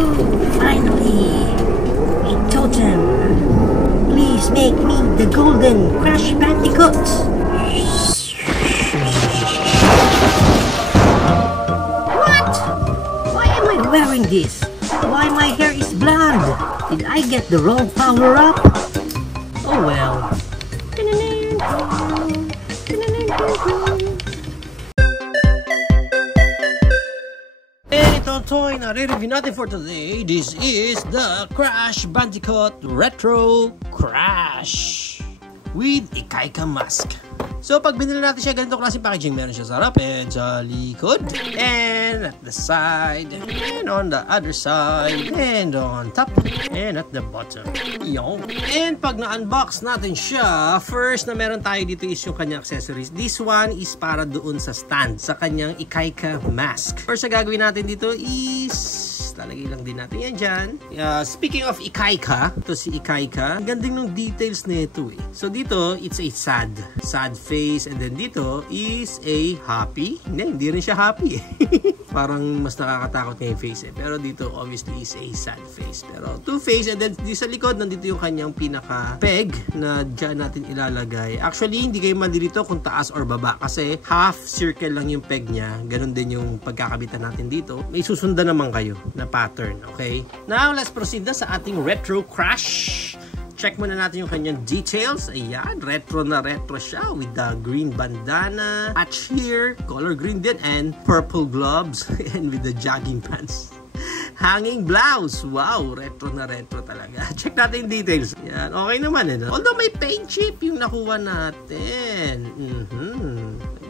Oh, finally! A totem! Please make me the golden Crash Bandicoot! What? Why am I wearing this? Why my hair is blonde? Did I get the wrong power-up? Oh well. Ito toy na re-review natin for today. This is the Crash Bandicoot Retro Crash with Ikaika mask. So pag binili natin siya, ganito klaseng packaging. Meron siya sa harap and sa likod, and at the side, and on the other side, and on top, and at the bottom. Yo. And pag na-unbox natin siya, first na meron tayo dito is yung kanyang accessories. This one is para doon sa stand, sa kanyang Ikaika mask. First na gagawin natin dito is lalagay lang din natin yan dyan. Speaking of Ikaika, ito si Ikaika. Ang ganding ng details nito eh. So dito, it's a sad face, and then dito is a happy. Hindi rin siya happy eh. Parang mas nakakatakot nga yung face eh. Pero dito obviously is a sad face. Pero two face, and then dito sa likod nandito yung kanyang pinaka peg na dyan natin ilalagay. Actually hindi kayo malilito kung taas or baba kasi half circle lang yung peg niya. Ganon din yung pagkakabitan natin dito. May susundan naman kayo na pattern, okay? Now let's proceed na sa ating Retro Crash. Check muna natin yung kanyang details. Ayan, retro na retro siya with the green bandana, patch here, color green din, and purple gloves, and with the jogging pants. Hanging blouse. Wow, retro na retro talaga. Check natin yung details. Ayan, okay naman eh. Although may paint chip yung nakuha natin.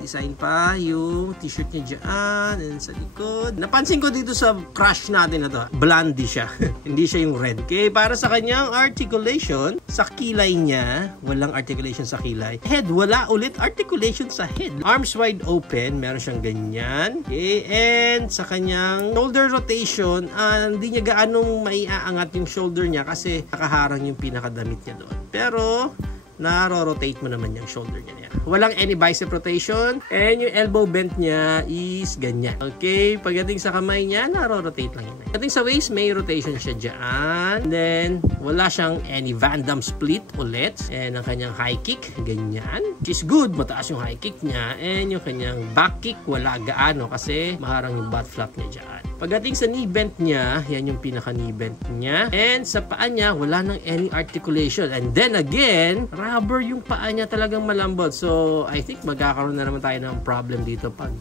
Design pa yung t-shirt niya dyan and sa likod. Napansin ko dito sa Crash natin na to, blondie siya. Hindi siya yung red. Okay, para sa kanyang articulation, sa kilay niya, walang articulation sa kilay. Head, wala ulit articulation sa head. Arms wide open, meron siyang ganyan. Okay, and sa kanyang shoulder rotation, hindi niya gaanong maiaangat yung shoulder niya kasi nakaharang yung pinakadamit niya doon. Pero naro-rotate mo naman yung shoulder niya. Walang any bicep rotation, and yung elbow bend niya is ganyan. Okay, pagdating sa kamay niya, naro-rotate lang yun. Pagdating sa waist, may rotation siya dyan. And then, wala siyang any Van Damme split ulit. And ang kanyang high kick, ganyan. Which is good, mataas yung high kick niya. And yung kanyang back kick, wala gaano kasi maharang yung butt flap niya dyan. Pagdating sa knee bend niya, yan yung pinaka knee bend niya. And sa paa niya, wala nang any articulation. And then again, rubber yung paa niya, talagang malambot. So, I think magkakaroon na naman tayo ng problem dito pag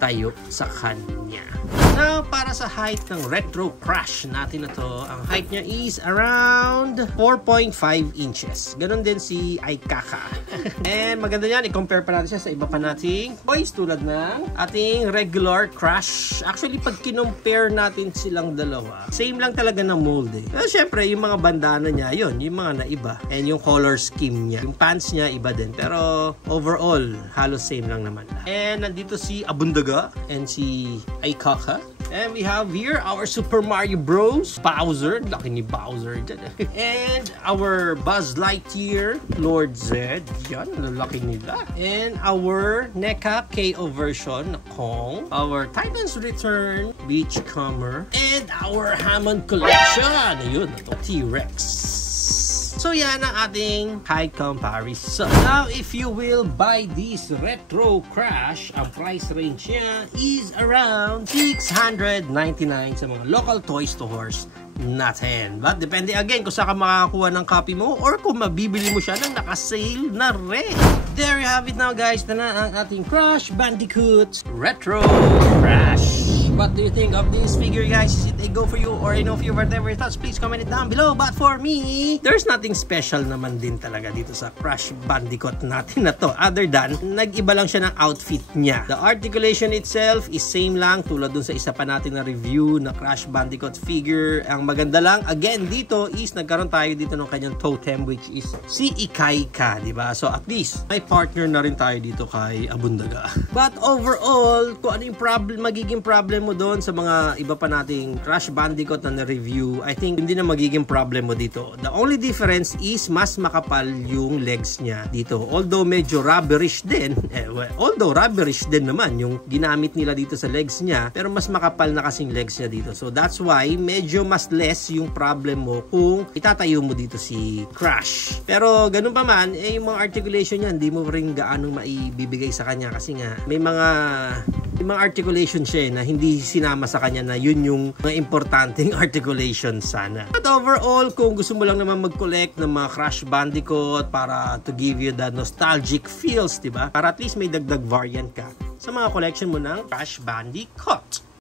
tayo sa kanya. Now, para sa height ng Retro Crash natin na to, ang height niya is around 4.5 inches. Ganon din si Ikaika. And maganda yan, i-compare pa natin siya sa iba pa nating toys tulad ng ating regular Crash. Actually, pag kinompare natin silang dalawa, same lang talaga ng mold eh. Pero syempre, yung mga bandana niya, yun, yung mga naiba. And yung color scheme niya. Yung pants niya, iba din. Pero overall, halos same lang naman. And nandito si Abundaga and si Ikaika. And we have here our Super Mario Bros. Bowser. Laki ni Bowser dyan. And our Buzz Lightyear, Lord Zed. Yan, lalaki nila. And our NECA KO version na Kong. Our Titan's Return, Beachcomber. And our Hammond Collection. Ayun, ito, T-Rex. So yan ang ating height comparison. Now, if you will buy this Retro Crash, ang price range niya is around 699 sa mga local toy stores natin. But depende again kung saan ka makakakuha ng copy mo or kung mabibili mo siya ng naka-sale na rin. There you have it now guys. Ito na ang ating Crash Bandicoot Retro Crash. What do you think of this figure guys? Is it a go for you or a no for you? Whatever your thoughts, please comment it down below. But for me, there's nothing special naman din talaga dito sa Crash Bandicoot natin na to. Other than, nag-iba lang siya ng outfit niya. The articulation itself is same lang tulad dun sa isa pa natin na review na Crash Bandicoot figure. Ang maganda lang, again, dito is nagkaroon tayo dito ng kanyang totem which is si Ikaika, diba? So at least, may partner na rin tayo dito kay Abundaga. But overall, kung ano yung magiging problem mo mo doon sa mga iba pa nating Crash Bandicoot na na-review, I think hindi na magiging problem mo dito. The only difference is mas makapal yung legs niya dito. Although medyo rubberish din, although rubberish din naman yung ginamit nila dito sa legs niya, pero mas makapal na kasing legs niya dito. So that's why medyo mas less yung problem mo kung itatayo mo dito si Crash. Pero ganun pa man, yung mga articulation niya, hindi mo rin gaano maibibigay sa kanya kasi nga may mga articulation siya na hindi sinama sa kanya na yun yung mga importanteng articulation sana. But overall, kung gusto mo lang naman mag-collect ng mga Crash Bandicoot para to give you the nostalgic feels, diba? Para at least may dagdag variant ka sa mga collection mo ng Crash Bandicoot.